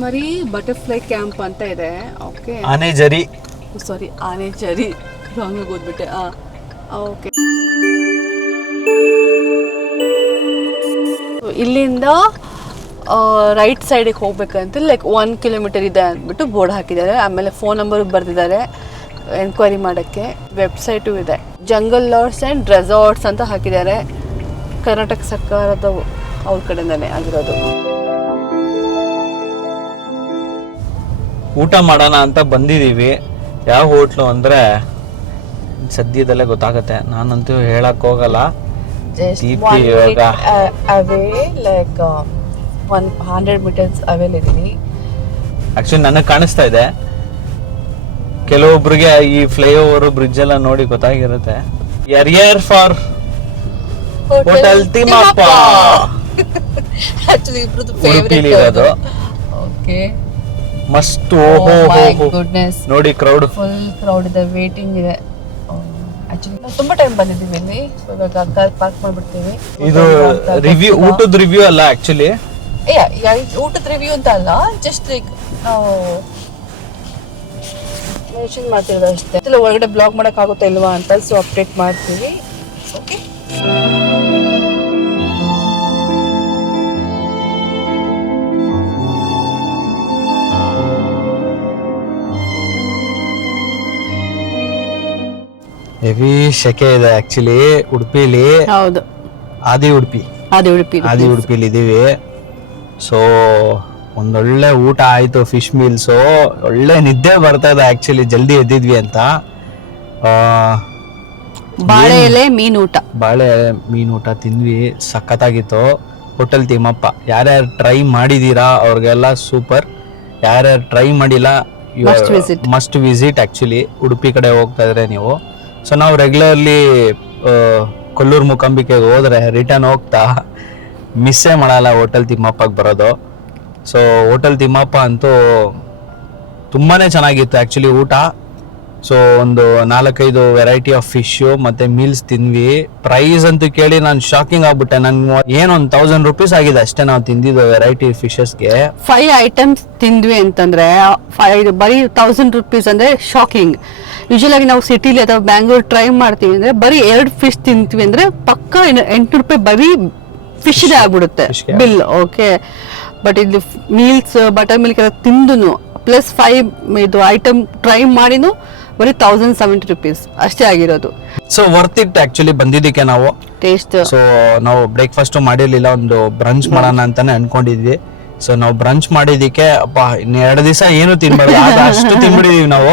Kanyakumari butterfly camp ಅಂತ ಇದೆ. Okay, Anejari, ಸಾರಿ Anejari, wrong ಆಗಿ ಓದ್ಬಿಟ್ಟೆ. ಓಕೆ, ಇಲ್ಲಿಂದ ರೈಟ್ ಸೈಡಿಗೆ ಹೋಗ್ಬೇಕಂತ ಲೈಕ್ 1 ಕಿಲೋಮೀಟರ್ ಇದೆ ಅಂದ್ಬಿಟ್ಟು ಬೋರ್ಡ್ ಹಾಕಿದ್ದಾರೆ. ಆಮೇಲೆ ಫೋನ್ ನಂಬರ್ ಬರೆದಿದ್ದಾರೆ ಎನ್ಕ್ವೈರಿ ಮಾಡೋಕ್ಕೆ. ವೆಬ್ಸೈಟು ಇದೆ. ಜಂಗಲ್ ಲಾಡ್ಜ್ ಆ್ಯಂಡ್ ರೆಸಾರ್ಟ್ಸ್ ಅಂತ ಹಾಕಿದ್ದಾರೆ. ಕರ್ನಾಟಕ ಸರ್ಕಾರದ ಅವ್ರ ಕಡೆಯಿಂದನೇ ಆಗಿರೋದು. ಊಟ ಮಾಡೋಣ ಅಂತ ಬಂದಿದ್ದೀವಿ. ಯಾವ ಹೋಟ್ಲು ಅಂದರೆ ಸದ್ಯದಲ್ಲೇ ಗೊತ್ತಾಗುತ್ತೆ. ನಾನಂತೂ ಹೇಳಕ್ ಹೋಗಲ್ಲ. ದೀಪ್ತಿ ಇವಾಗ ಅವೇ ಲೈಕ್ 100 ಮೀಟರ್ಸ್ ಅವೇಲ್ ಇದೀನಿ. ಆಕ್ಚುಲಿ ನನಗೆ ಕಾಣಿಸ್ತಾ ಇದೆ, ಕೆಲವೊಬ್ರಿಗೆ ಈ ಫ್ಲೈಓವರ್ ಬ್ರಿಡ್ಜ್ ಎಲ್ಲ ನೋಡಿ ಗೊತ್ತಾಗಿರುತ್ತೆ. ಯರ್ ಫಾರ್ ಹೋಟೆಲ್ ತಿಮ್ಮಪ್ಪ ಆಕ್ಚುಲಿ ಇಬ್ರದ್ದು ಫೇವರೇಟ್ ಇರೋದು. ಓಕೆ, ಮಸ್ತ್. ಗುಡ್ನೆಸ್ ನೋಡಿ ಕ್ರೌಡ್, ಫುಲ್ ಕ್ರೌಡ್ ಇದೆ, ವೇಟಿಂಗ್ ಇದೆ. ಆಕ್ಚುಲಿ ನಾವು ತುಂಬಾ ಟೈಮ್ ಬಂದಿದ್ದೀವಿ ಇಲ್ಲಿ. ಇವಾಗ ಕಾರ್ ಪಾರ್ಕ್ ಮಾಡ್ಬಿಡ್ತೀವಿ. ಇದು ರಿವ್ಯೂ, ಊಟದ ರಿವ್ಯೂ ಅಲ್ಲ ಆಕ್ಚುಲಿ. ಊಟದ ರಿವ್ಯೂ ಅಂತ ಅಲ್ಲ, ಜಸ್ಟ್ ಲೈಕ್ ನಾವು ಮೆನ್ಷನ್ ಮಾಡ್ತಿರೋದು ಅಷ್ಟೇ. ಒಳಗಡೆ ಬ್ಲಾಗ್ ಮಾಡಕ್ ಆಗುತ್ತಾ ಇಲ್ವಾ ಅಂತ ಸೊ ಅಪ್ಡೇಟ್ ಮಾಡ್ತೀವಿ. ಓಕೆ, ಹೆವಿ ಸೆಕೆ ಇದೆ ಆಕ್ಚುಲಿ ಉಡುಪಿಲಿ. ಹೌದು, ಆದಿ ಉಡುಪಿಲಿ ಇದೀವಿ. ಸೊ ಒಂದೊಳ್ಳೆ ಊಟ ಆಯ್ತು, ಫಿಶ್ ಮೀಲ್ಸು. ಒಳ್ಳೆ ನಿದ್ದೆ ಬರ್ತಾ ಇದೆ ಆಕ್ಚುಲಿ, ಜಲ್ದಿ ಎದ್ದಿದ್ವಿ ಅಂತ. ಬಾಳೆ ಎಲೆ ಮೀನು ಊಟ ತಿಂದ್ವಿ, ಸಖತ್ತಾಗಿತ್ತು. ಹೋಟೆಲ್ ತಿಮ್ಮಪ್ಪ. ಯಾರ್ಯಾರು ಟ್ರೈ ಮಾಡಿದೀರಾ ಅವ್ರಿಗೆಲ್ಲ ಸೂಪರ್. ಯಾರ್ಯಾರು ಟ್ರೈ ಮಾಡಿಲ್ಲ ಮಸ್ಟ್ ವಿಸಿಟ್. ಆಕ್ಚುಲಿ ಉಡುಪಿ ಕಡೆ ಹೋಗ್ತಾ ಇದ್ರೆ ನೀವು. ಸೊ ನಾವು ರೆಗ್ಯುಲರ್ಲಿ ಕೊಲ್ಲೂರು ಮೂಕಾಂಬಿಕೆಗೆ ಹೋದ್ರೆ ರಿಟರ್ನ್ ಹೋಗ್ತಾ ಮಿಸ್ಸೇ ಮಾಡಲ್ಲ ಹೋಟೆಲ್ ತಿಮ್ಮಪ್ಪಗೆ ಬರೋದು. ಸೊ ಹೋಟೆಲ್ ತಿಮ್ಮಪ್ಪ ಅಂತೂ ತುಂಬಾನೇ ಚೆನ್ನಾಗಿತ್ತು ಆಕ್ಚುಲಿ ಊಟ. ಸೊ ಒಂದು 4-5 ವೆರೈಟಿ ಆಫ್ ಫಿಶು ಮತ್ತೆ ಮೀಲ್ಸ್ ತಿಂದ್ವಿ. ಪ್ರೈಸ್ ಅಂತೂ ಕೇಳಿ ನಾನು ಶಾಕಿಂಗ್ ಆಗ್ಬಿಟ್ಟೆ. ನನ್ಗೆ ಏನೊಂದು 1000 ರೂಪೀಸ್ ಆಗಿದೆ ಅಷ್ಟೇ ನಾವು ತಿಂದಿದ್ದು ವೆರೈಟಿ ಫಿಶಸ್ಗೆ. 5 ಐಟಮ್ಸ್ ತಿಂದ್ವಿ ಅಂತಂದ್ರೆ ಬರೀ 1000 ರೂಪೀಸ್ ಅಂದ್ರೆ ಶಾಕಿಂಗ್. ಯೂಶುವಲ್ ಆಗಿ ನಾವು ಸಿಟಿಲಿ ಅಥವಾ ಬ್ಯಾಂಗ್ಳೂರ್ ಟ್ರೈ ಮಾಡ್ತೀವಿ ಅಂದ್ರೆ ಬರೀ 2 ಫಿಶ್ ತಿಂತೀವಿ ಅಂದ್ರೆ ಪಕ್ಕ 800 ರೂಪಾಯಿ ಬರೀ ಫಿಶ್ ಆಗ್ಬಿಡುತ್ತೆ ಬಿಲ್. ಓಕೆ, ಬಟ್ ಇಲ್ಲಿ ಮೀಲ್ಸ್ ಬಟರ್ ಮಿಲ್ಕ್ ಎಲ್ಲ ತಿಂದು ಪ್ಲಸ್ 5 ಇದು ಐಟಮ್ ಟ್ರೈ ಮಾಡಿನೂ ಬರೀ 1070 ರೂಪೀಸ್ ಅಷ್ಟೇ ಆಗಿರೋದು. ಸೊ ವರ್ತ್ ಇಟ್ ಆಕ್ಚುಲಿ ಬಂದಿದ್ದಕ್ಕೆ ನಾವು ಟೇಸ್ಟ್. ಸೊ ನಾವು ಬ್ರೇಕ್ಫಾಸ್ಟ್ ಮಾಡಿರ್ಲಿಲ್ಲ, ಒಂದು ಬ್ರಂಚ್ ಮಾಡೋಣ ಅಂತಾನೆ ಅನ್ಕೊಂಡಿದ್ವಿ. ಸೊ ನಾವು ಬ್ರಂಚ್ ಮಾಡಿದಕ್ಕೆ ಅಪ್ಪ ಇನ್ನು 2 ದಿವಸ ಏನು ತಿನ್ಬಾರ್ದು ಅಷ್ಟು ತಿನ್ಬಿಡಿದೀವಿ ನಾವು.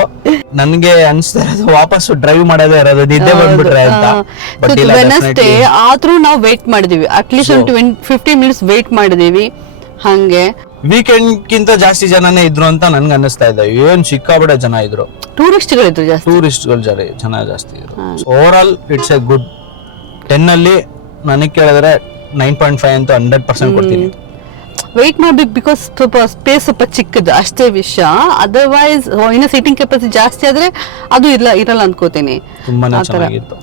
ನನ್ಗೆ ಅನ್ಸ್ತಾ ಇರೋದು ವಾಪಸ್ ಡ್ರೈವ್ ಮಾಡೋದೇ ಇರೋದು, ನಿದ್ದೆ ಬಂದ್ಬಿಟ್ರೆ ಅಂತ. ವೆನಸ್ಡೇ ಆದ್ರೂ ನಾವು ವೇಟ್ ಮಾಡಿದೀವಿ, ಅಟ್ಲೀಸ್ಟ್ 15 ಮಿನಿಟ್ಸ್ ವೇಟ್ ಮಾಡಿದೀವಿ. ಹಂಗೆ ವೀಕೆಂಡ್ ಗಿಂತ ಜಾಸ್ತಿ ಜನನೇ ಇದ್ರು ಅಂತ ನನ್ಗೆ ಅನ್ನಿಸ್ತಾ ಇದೆ. ಏನ್ ಸಿಕ್ಕಾಬಿಡೆ ಜನ ಇದ್ರು, ಟೂರಿಸ್ಟ್ಗಳು ಜನ ಜಾಸ್ತಿ ಇದ್ರು. Over all it's A good. 10 ಅಲ್ಲಿ ನನಗೆ ಕೇಳಿದ್ರೆ 9.5 ಅಂತ 100% ಕೊಡ್ತೀನಿ. ವೆಯ್ಟ್ ಮಾಡ್ಬೇಕು, ಬಿಕಾಸ್ ಸ್ವಲ್ಪ ಸ್ಪೇಸ್ ಸ್ವಲ್ಪ ಚಿಕ್ಕದು ಅಷ್ಟೇ ವಿಷಯ. ಅದರ್ವೈಸ್ ಇನ್ನು ಸೀಟಿಂಗ್ ಕೆಪಾಸಿಟಿ ಜಾಸ್ತಿ ಆದ್ರೆ ಅದು ಇರಲ್ಲ ಅನ್ಕೋತೀನಿ. ತುಂಬಾನೇ ಚೆನ್ನಾಗಿತ್ತು.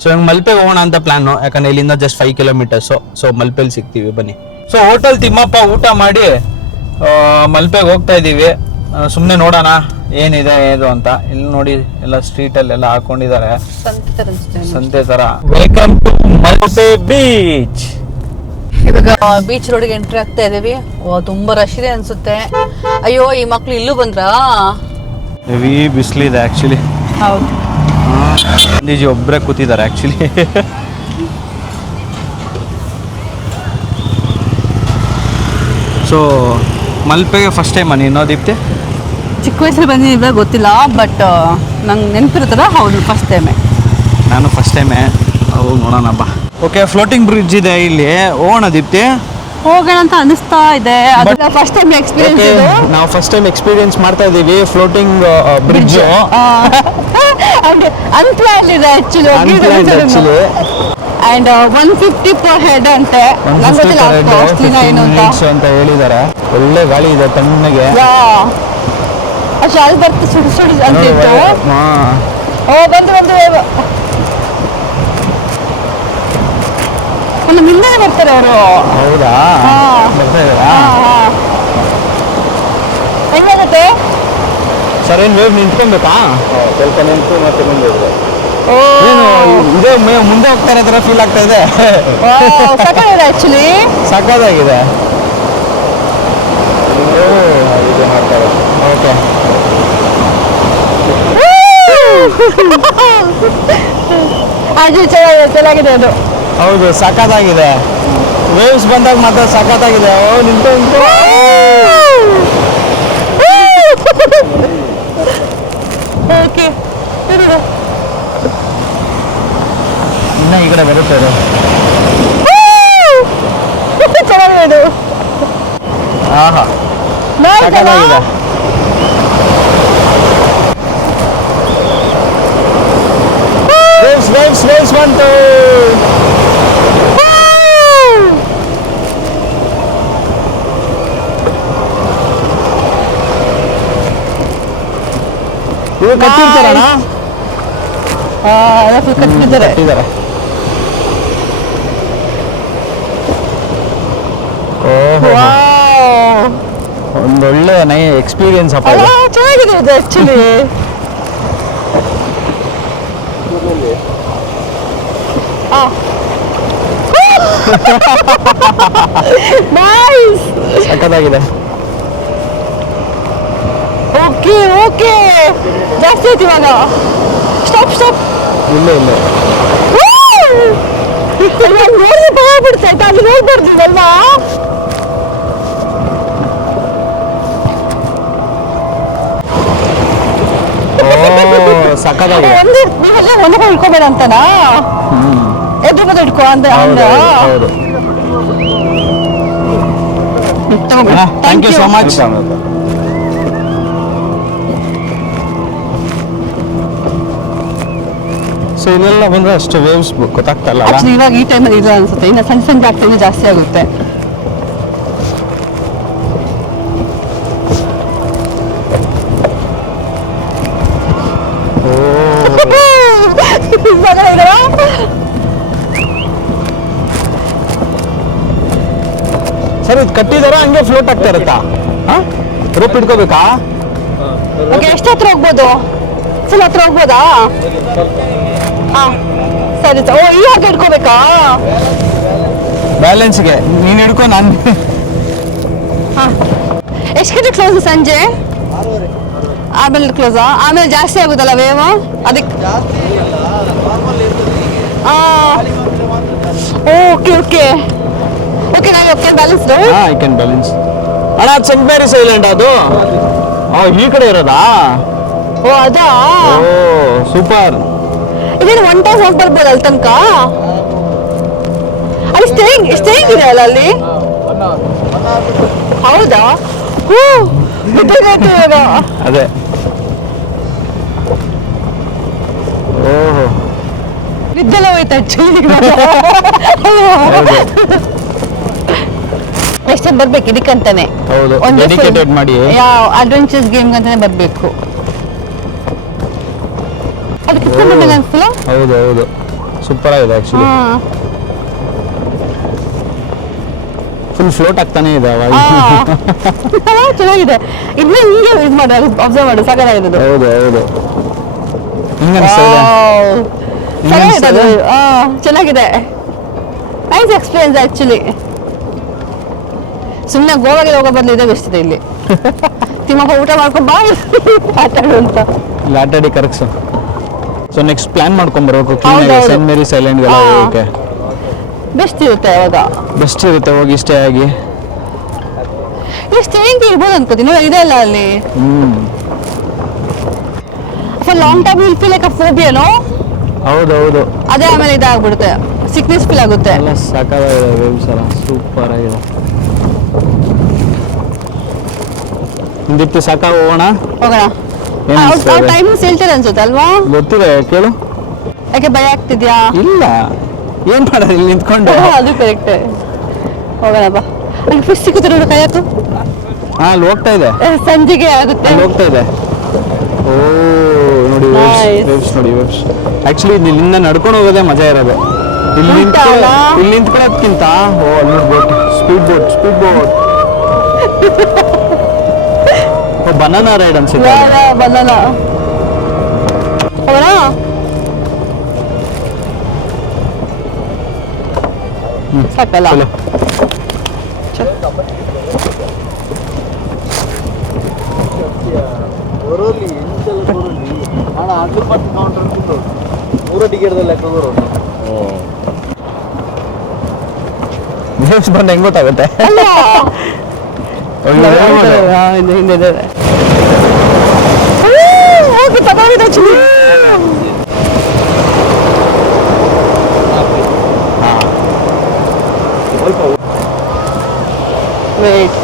ಸೊ ಇವಾಗ ಮಲ್ಪೆಗೆ ಹೋಗೋಣ ಅಂತ ಪ್ಲಾನ್. ಯಾಕಂದ್ರೆ ಇಲ್ಲಿಂದ ಜಸ್ಟ್ 5 ಕಿಲೋಮೀಟರ್ಸ್. ಸೊ ಮಲ್ಪೆಲಿ ಸಿಗ್ತೀವಿ, ಬನ್ನಿ. ಸೊ ಹೋಟೆಲ್ ತಿಮ್ಮಪ್ಪ ಊಟ ಮಾಡಿ ಮಲ್ಪೆಗೆ ಹೋಗ್ತಾ ಇದೀವಿ. ಸುಮ್ಮನೆ ನೋಡೋಣ ಏನಿದೆ ಏದು ಅಂತ. ಇಲ್ಲಿ ನೋಡಿ ಎಲ್ಲ ಸ್ಟ್ರೀಟಲ್ಲೆಲ್ಲ ಹಾಕೊಂಡಿದ್ದಾರೆ ಸಂತೆ ತರ. Welcome to Malpe beach. ಇವಾಗ ಬೀಚ್ ರೋಡ್ಗೆ ಎಂಟ್ರಿ ಆಗ್ತಾ ಇದೀವಿ. ತುಂಬಾ ರಶ್ ಇದೆ ಅನ್ಸುತ್ತೆ. ಅಯ್ಯೋ, ಈ ಮಕ್ಳು ಇಲ್ಲೂ ಬಂದ್ರಾ? ಹೆವಿ ಬಿಸಿಲಿದೆ ಆಕ್ಚುಲಿ. ಹೌದು, ಗಾಂಧೀಜಿ ಒಬ್ಬರೇ ಕೂತಿದ್ದಾರೆ ಆಕ್ಚುಲಿ. ಸೊ ಮಲ್ಪೆಗೆ ಫಸ್ಟ್ ಟೈಮ್ ನೀನು ದೀಪ್ತಿ? ಚಿಕ್ಕ ವಯಸ್ಸಲ್ಲಿ ಬಂದಿದ್ದ ಗೊತ್ತಿಲ್ಲ, ಬಟ್ ನಂಗೆ ನೆನಪಿರುತ್ತಲ್ಲ. ಹೌದು, ಫಸ್ಟ್ ಟೈಮೇ. ನಾನು ಫಸ್ಟ್ ಟೈಮೇ. ಹೋಗಿ ನೋಡೋಣ ಬಾ. ಓಕೆ, ಫ್ಲೋಟಿಂಗ್ ಬ್ರಿಡ್ಜ್ ಇದೆ ಇಲ್ಲಿ. ಹೋಗೋಣ ದೀಪ್ತಿ? ಹೋಗೋಣ ಅಂತ ಅನಿಸ್ತಾ ಇದೆ. First time experience. ನಾವು ಫಸ್ಟ್ ಟೈಮ್ ಎಕ್ಸ್ಪೀರಿಯನ್ಸ್ ಮಾಡ್ತಾ ಇದೀವಿ ಫ್ಲೋಟಿಂಗ್ ಬ್ರಿಡ್ಜ್. ಅಂತರಲ್ಲಿದೆ ಆಕ್ಚುಲಿ. ಅಂಡ್ 150 ಪರ್ ಹೆಡ್ ಅಂತೆ. ಏನು ಅಂತ ಹೇಳಿದ್ದಾರೆ. ಒಳ್ಳೆ ಗಾಳಿ ಇದೆ ತಣ್ಣಗೆ. ಶಾಲ್ ಬರ್ತ ಸುಡು ಅಂತ ಇತ್ತು. ಬಂದು ನಮ್ಮ ಹಿಂದೆ ಬರ್ತಾರೆ ಅವರು. ಹೌದಾ? ಹೆಂಗಾಗುತ್ತೆ? ಸರ್ ಏನು ವೇವ್ ನಿಂತ್ಕೊಬೇಕಾ? ಸ್ವಲ್ಪ ನಿಂತು ಮತ್ತೆ ಮುಂದೆ ಹೋಗ್ಬೇಕು. ಓ ಏನು ಇದೇ ಮುಂದೆ ಹೋಗ್ತಾ ಇರೋ ಥರ ಫೀಲ್ ಆಗ್ತಾ ಇದೆ. ಸಕ್ಕತ್ತಾಗಿದೆ ಆಕ್ಚುಲಿ. ಸಕ್ಕತ್ತಾಗಿದೆ. ಇದು ಮಾಡ್ತಾರೆ. ಓಕೆ. ಅದು ಚೆನ್ನಾಗಿದೆ ಅದು. ಹೌದು ಸಕ್ಕತ್ತಾಗಿದೆ. ವೇವ್ಸ್ ಬಂದಾಗ ಮಾತ್ರ ಸಕ್ಕತ್ತಾಗಿದೆ. ಓ ನಿಂತು ಓಕೆ ಇನ್ನ ಈ ಕಡೆ ಬರುತ್ತೆ ಅದು. ಚೆನ್ನಾಗಿದೆ ಇದು. ಆಹಾ Nice ಸಕ್ಕತ್ತಾಗಿದೆ. ಅಲ್ವಾ? ವೇವ್ಸ್ ಬಂತು. ಇದು ಕಟ್ಟಿರ್ತಾರಣ? ಎಲ್ಲ ಫುಲ್ ಕಟ್ಟಿದ್ದಾರೆ. ಕಟ್ಟಿದ್ದಾರೆ. ಓಹೋ ಒಂದೊಳ್ಳೆ ಎಕ್ಸ್ಪೀರಿಯನ್ಸ್ ಅಪ್ಪ ಅಲ್ಲ ಇದು. ಚೆನ್ನಾಗಿದೆ ಇದು ಆಕ್ಚುಲಿ. ನೈಸ್. ಸಕ್ಕತ್ತಾಗಿದೆ. ಓಕೆ ಓಕೆ ಜಾಸ್ತಿ ಆಯ್ತು ಇವಾಗ. Stop stop. ಇಲ್ಲ ನೋಡಿ ಭಯ ಬಿಡ್ತಾ ಆಯ್ತಾ? ಅಲ್ಲಿ ನೋಡ್ಬಾರ್ದು ಅಲ್ವಾ? ಓ ಸಕ್ಕತ್ತಾಗಿದೆ. ನೀವೆಲ್ಲ ಒಂದೇ ಇಟ್ಕೋಬೇಡ ಅಂತನಾ? ಎದುರು ಬಂದು ಇಟ್ಕೋ ಅಂದ. ಹೌದು. Thank you so much. So ಇದೆಲ್ಲ ಬಂದ್ರೆ ಅಷ್ಟು ವೇವ್ಸ್ ಗೊತ್ತಾಗ್ತಲ್ಲ. ಆಕ್ಚುಲಿ ಇವಾಗ ಈ ಟೈಮಲ್ಲಿ ಇದು ಅನ್ಸುತ್ತೆ. ಇನ್ನು ಸಂಜೆ ಆಗ್ತಾ ಜಾಸ್ತಿ ಆಗುತ್ತೆ. ಸರ್ ಇದು ಕಟ್ಟಿದಾರ ಹಂಗೆ ಫ್ಲೋಟ್ ಆಗ್ತಾ ಇರುತ್ತಾ? ರೋಪ್ ಇಟ್ಕೋಬೇಕಾ? ಓಕೆ ಎಷ್ಟು ಹತ್ರ ಹೋಗ್ಬೋದು? ಫುಲ್ ಹತ್ರ ಹೋಗ್ಬೋದಾ? ಹಾ ಸರಿ ಓ ಈ ಹಾಗೆ ಇಟ್ಕೋಬೇಕಾ? ಬ್ಯಾಲೆನ್ಸ್ಗೆ ನೀನು ಹಿಡ್ಕೊ ನಾನು. ಹಾಂ ಎಷ್ಟು ಗಂಟೆ ಕ್ಲೋಸ್ ಸಂಜೆ? ಆಮೇಲೆ ಕ್ಲೋಸಾ? ಆಮೇಲೆ ಜಾಸ್ತಿ ಆಗುತ್ತಲ್ಲ ವೇವ್ ಅದಕ್ಕೆ? ಓಕೆ ಓಕೆ ಓಕೆ ನಾನು okay balance. I can balance. ಅಣ್ಣ ಸೆಂಟ್ ಮೇರಿಸ್ ಐಲ್ಯಾಂಡ್ ಅದು? ಈ ಕಡೆ ಇರೋದಾ? ಓ ಅದಾ? ಓ ಸೂಪರ್. ಇದೇನು ಒನ್ ಟೈಮ್ ಹೋಗಿ ಬರ್ಬೋದು ಅಲ್ಲಿ ತನಕ? ಅಲ್ಲಿ ಸ್ಟೇಯಿಂಗ್ ಇದೆ ಅಲ್ಲ ಅಲ್ಲಿ? ಹೌದಾ? ಹ್ಞೂ ಗೊತ್ತಾಯ್ತು ಇವಾಗ. ಅದೇ. ಓಹೋ ನಿದ್ದೆಲ್ಲ ಹೋಯ್ತು ಆಕ್ಚುಲಿ. ನೆಕ್ಸ್ಟ್ ಟೈಮ್ ಬರ್ಬೇಕು ಇದಕ್ಕಂತಾನೆ. ಹೌದು ಡೆಡಿಕೇಟೆಡ್ ಮಾಡಿ. ಯಾವ ಅಡ್ವೆಂಚರ್ಸ್ ಗೇಮ್ ಅಂತಾನೆ ಬರ್ಬೇಕು. ಅದು ಕಿತ್ಕೊಂಡು ಬಂದಿಲ್ಲ ಅನ್ಸಲ್ಲ? ಹೌದು ಸೂಪರ್ ಆಗಿದೆ ಆಕ್ಚುಲಿ. ಫುಲ್ ಫ್ಲೋಟ್ ಆಗ್ತಾನೆ ಇದೆ ಅವಾಗ. ಚೆನ್ನಾಗಿದೆ. ಇನ್ನು ಹಿಂಗೆ ಇದು ಮಾಡಿ ಅಬ್ಸರ್ವ್ ಮಾಡು ಸಾಕಾಗಿದೆ. ಹೌದು ಹಿಂಗೆ ಅನಿಸ್ತಾ ಇದೆ. ಚೆನ್ನಾಗಿದೆ. Nice experience actually. ಸುಮ್ಮನೆ ಗೋವಾಗೆ ಹೋಗೋ ಬದಲು ಇದೆ ಬೆಸ್ಟ್ ಇದೆ ಇಲ್ಲಿ. ತಿಮ್ಮಪ್ಪ ಊಟ ಮಾಡ್ಕೊಂಡು ಬಾ ಆಟಾಡು ಅಂತ. ಇಲ್ಲಿ ಆಟಾಡಿ ಕರಗ್ಸು. ಸೊ ನೆಕ್ಸ್ಟ್ ಪ್ಲಾನ್ ಮಾಡ್ಕೊಂಡ್ ಬರ್ಬೇಕು ಹೌದು. ಸೆಂಟ್ ಮೇರಿಸ್ ಐಲ್ಯಾಂಡ್ಗೆಲ್ಲ ಹೋಗೋಕೆ. ಬೆಸ್ಟ್ ಇರುತ್ತೆ ಅವಾಗ. ಬೆಸ್ಟ್ ಇರುತ್ತೆ ಹೋಗಿ ಸ್ಟೇ ಆಗಿ. ಇಲ್ಲಿ ಸ್ಟೇಯಿಂಗ್ ಇರ್ಬೋದು ಅನ್ಕೋತೀನಿ. ಇದೆ ಅಲ್ಲ ಅಲ್ಲಿ for long time will feel like a ಫೋಬಿಯಾನೋ. ಹೌದು ಅದೇ ಆಮೇಲೆ ಇದಾಗ್ಬಿಡುತ್ತೆ, ಸಿಕ್ನೆಸ್ ಫೀಲ್ ಆಗುತ್ತೆ. ಎಲ್ಲ ಸಾಕಾಗಿದೆ ವೇವ್ಸ್ ಎಲ್ಲ ಸೂಪರ್ ಆಗಿದೆ. ಒಂದಿತ್ತು ಸಾಕಾಗ ಹೋಗೋಣ. ಹೋಗೋಣ. ಏನ್ ಅನ್ಸ್ತಾ ಇದೆ? ಟೈಮಿಂಗ್ಸ್ ಹೇಳ್ತಾರೆ ಅನ್ಸುತ್ತೆ ಅಲ್ವಾ? ಗೊತ್ತಿದೆ ಕೇಳು. ಯಾಕೆ ಭಯ ಆಗ್ತಿದ್ಯಾ? ಇಲ್ಲ ಏನ್ ಮಾಡೋದು ಇಲ್ಲಿ ನಿಂತ್ಕೊಂಡು. ಅದು ಕರೆಕ್ಟ್. ಹೋಗೋಣ ಬಾ. ಅಲ್ಲಿ ಫಿಶ್ ಸಿಗುತ್ತೆ ನೋಡಿ ಕಾಯತ್ತು. ಅಲ್ಲಿ ಹೋಗ್ತಾ ಇದೆ. ಸಂಜೆಗೆ ಆಗುತ್ತೆ. ಅಲ್ಲಿ ಹೋಗ್ತಾ ಇದೆ. ಓ ನೋಡಿ Nice. ವೇವ್ಸ್ ನೋಡಿ ವೇವ್ಸ್. ಆಕ್ಚುಲಿ ಇಲ್ಲಿಂದ ನಡ್ಕೊಂಡು ಹೋಗೋದೇ ಮಜಾ ಇರೋದು. ಇಲ್ಲಿ ಉಂಟಲ್ಲ? ಇಲ್ಲಿ ನಿಂತ್ಕೊಳ್ಳೋದ್ಕಿಂತ ಓ ಅಲ್ಲಿ ನೋಡಿ boat speed boat banana ride ಅನ್ಸುತ್ತೆ ಬದಲ ಹೋಗೋಣ. ಸಾಕಲ್ಲ ಚಲೋ. ನ್ಯೂಸ್ ಬಂದು ಹೆಂಗ್ ಗೊತ್ತಾಗುತ್ತೆ ಅಲ್ಲ ಒಳ್ಳೆ ಹಿಂದೆ ಹಿಂದೆ ಇದೆ. ಹೋಗಿ ತಗೊಂಡಿದ್ದೆ ಚಿನಿ. Wait.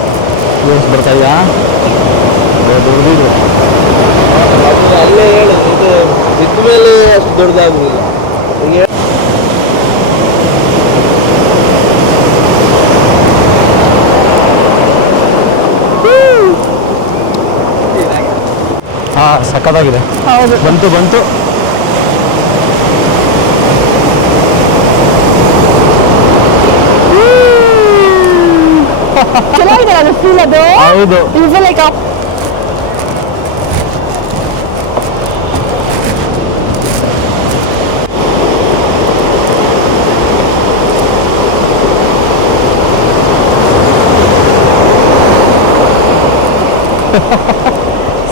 ನ್ಯೂಸ್ ಬರ್ತಾ ಇದೆಯಾ ದೊಡ್ಡದಿದೆ ಅಲ್ಲೇ ಹೇಳು ಇದು ಬಿದ್ದ ಮೇಲೆ ಅಷ್ಟು ದೊಡ್ಡದಾಗುದಿಲ್ಲ. ಹಾ ಸಕ್ಕತ್ತಾಗಿದೆ. ಹೌದು. ಬಂತು ಬಂತು. ಚೆನ್ನಾಗಿದೆ ಅದು ಫೀಲ್ ಅದು. ಹೌದು. You feel like a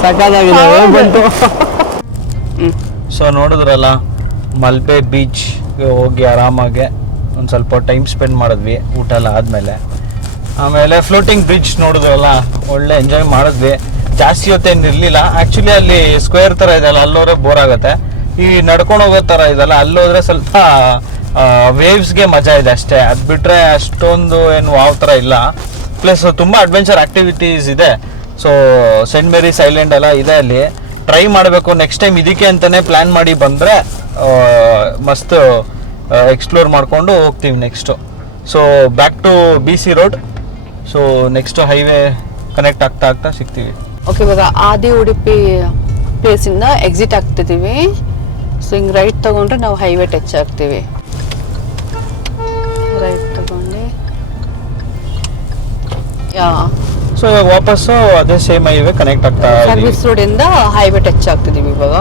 ಸಕ್ಕತ್ತಾಗಿದೆ ಹೌದು. ಬಂತು. ಸೊ ನೋಡಿದ್ರಲ್ಲ ಮಲ್ಪೆ ಬೀಚ್ ಹೋಗಿ ಆರಾಮಾಗೆ ಒಂದು ಸ್ವಲ್ಪ ಟೈಮ್ ಸ್ಪೆಂಡ್ ಮಾಡಿದ್ವಿ ಊಟ ಎಲ್ಲ ಆದಮೇಲೆ. ಆಮೇಲೆ ಫ್ಲೋಟಿಂಗ್ ಬ್ರಿಡ್ಜ್ ನೋಡಿದ್ರಲ್ಲ ಒಳ್ಳೆ ಎಂಜಾಯ್ ಮಾಡಿದ್ವಿ. ಜಾಸ್ತಿ ಹೊತ್ತೇನು ಇರಲಿಲ್ಲ ಆ್ಯಕ್ಚುಲಿ. ಅಲ್ಲಿ ಸ್ಕ್ವೇರ್ ಥರ ಇದೆಯಲ್ಲ ಅಲ್ಲೋದ್ರೆ ಬೋರ್ ಆಗುತ್ತೆ. ಈ ನಡ್ಕೊಂಡು ಹೋಗೋ ಥರ ಇದೆಲ್ಲ ಅಲ್ಲೋದ್ರೆ ಸ್ವಲ್ಪ ವೇವ್ಸ್ಗೆ ಮಜಾ ಇದೆ ಅಷ್ಟೇ. ಅದು ಬಿಟ್ಟರೆ ಅಷ್ಟೊಂದು ಏನು ವಾವ್ ಥರ ಇಲ್ಲ. ಪ್ಲಸ್ ತುಂಬ ಅಡ್ವೆಂಚರ್ ಆ್ಯಕ್ಟಿವಿಟೀಸ್ ಇದೆ. ಸೊ ಸೆಂಟ್ ಮೇರೀಸ್ ಐಲ್ಯಾಂಡ್ ಎಲ್ಲ ಇದೆ ಅಲ್ಲಿ. ಟ್ರೈ ಮಾಡಬೇಕು ನೆಕ್ಸ್ಟ್ ಟೈಮ್. ಇದಕ್ಕೆ ಅಂತಲೇ ಪ್ಲ್ಯಾನ್ ಮಾಡಿ ಬಂದರೆ ಮಸ್ತ್ ಎಕ್ಸ್ಪ್ಲೋರ್ ಮಾಡಿಕೊಂಡು ಹೋಗ್ತೀವಿ next. So back to BC road. So next highway connect ಆಗ್ತಾ ಆಗ್ತಾ ಸಿಗ್ತೀವಿ. ಓಕೆ, ಇವಾಗ ಆದಿ ಉಡುಪಿ ಪ್ಲೇಸಿಂದ ಎಕ್ಸಿಟ್ ಆಗ್ತಿದ್ದೀವಿ. ಸೊ ಹಿಂಗೆ ರೈಟ್ ತಗೊಂಡ್ರೆ ನಾವು ಹೈವೇ ಟಚ್ ಆಗ್ತೀವಿ. ರೈಟ್ ತಗೊಂಡು ಯಾ ಸೊ ಇವಾಗ ವಾಪಸ್ಸು ಅದೇ ಸೇಮ್ ಹೈವೇ ಕನೆಕ್ಟ್ ಆಗ್ತಾ ಸರ್ವಿಸ್ ರೋಡಿಂದ ಹೈವೇ ಟಚ್ ಆಗ್ತಿದ್ದೀವಿ ಇವಾಗ.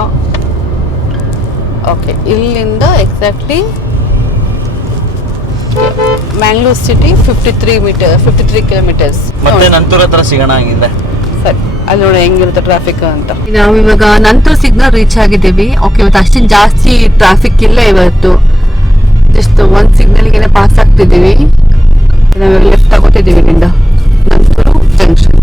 ಓಕೆ, ಇಲ್ಲಿಂದ ಎಕ್ಸಾಕ್ಟ್ಲಿ ಮ್ಯಾಂಗ್ಳೂರ್ ಸಿಟಿ 53 ಕಿಲೋಮೀಟರ್ಸ್. ಮತ್ತೆ ನಂತರ ಹತ್ರ ಸಿಗೋಣ ಆಗಿದೆ. ಸರಿ, ಅಲ್ಲಿ ನೋಡಿ ಹೆಂಗಿರುತ್ತೆ ಟ್ರಾಫಿಕ್ ಅಂತ. ನಾವು ಇವಾಗ ನಂತರ ಸಿಗ್ನಲ್ ರೀಚ್ ಆಗಿದ್ದೀವಿ. ಓಕೆ, ಇವತ್ತು ಅಷ್ಟೇನು ಜಾಸ್ತಿ ಟ್ರಾಫಿಕ್ ಇಲ್ಲ ಇವತ್ತು. ಜಸ್ಟ್ ಒಂದು ಸಿಗ್ನಲ್ಗೆ ಪಾಸ್ ಆಗ್ತಿದ್ದೀವಿ. ನಾವೆಲ್ಲ ಲೆಫ್ಟ್ ತಗೋತಿದ್ದೀವಿ ಇಲ್ಲಿಂದ ನಂತರ ಜಂಕ್ಷನ್.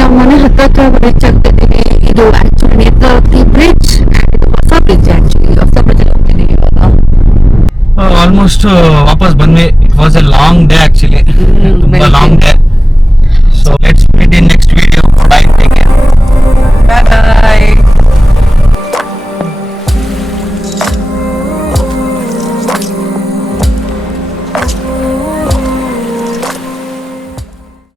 ನಾವು ಮನೆ ಹತ್ರ ರೀಚ್ ಆಗ್ತಿದ್ದೀವಿ. ಇದು ಆಕ್ಚುಲಿ ನೇತ್ರಾವತಿ ಬ್ರಿಡ್ಜ್. ಇದು ಹೊಸ ಬ್ರಿಡ್ಜ್. ಆಕ್ಚುಲಿ ಹೊಸ ಬ್ರಿಡ್ಜ್ ಹೋಗ್ತಿದ್ದೀವಿ ಇವಾಗ. ಆಲ್ಮೋಸ್ಟ್ ವಾಪಸ್ ಬಂದ್ವಿ. It was A long day actually. ತುಂಬಾ ಲಾಂಗ್ ಡೇ.